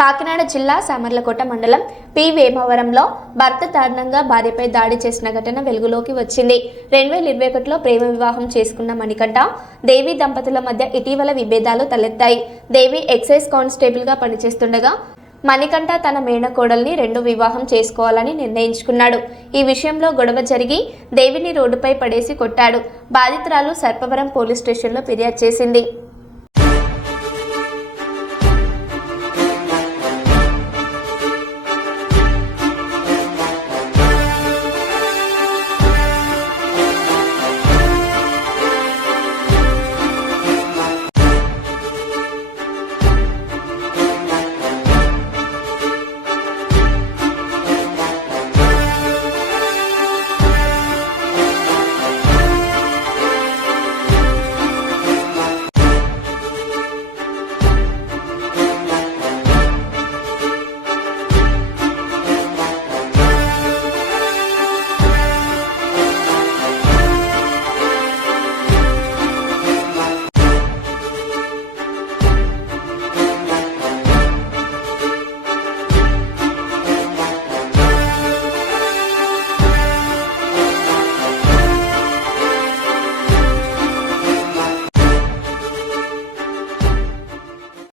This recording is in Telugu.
కాకినాడ జిల్లా సామర్లకోట మండలం పి వేమవరంలో భర్త దారుణంగా భార్యపై దాడి చేసిన ఘటన వెలుగులోకి వచ్చింది. 2021లో ప్రేమ వివాహం చేసుకున్న మణికంఠ, దేవి దంపతుల మధ్య ఇటీవల విభేదాలు తలెత్తాయి. దేవి ఎక్సైజ్ కానిస్టేబుల్ గా పనిచేస్తుండగా మణికంఠ తన మేనకోడల్ని రెండో వివాహం చేసుకోవాలని నిర్ణయించుకున్నాడు. ఈ విషయంలో గొడవ జరిగి దేవిని రోడ్డుపై పడేసి కొట్టాడు. బాధితురాలు సర్పవరం పోలీస్ స్టేషన్లో ఫిర్యాదు చేసింది.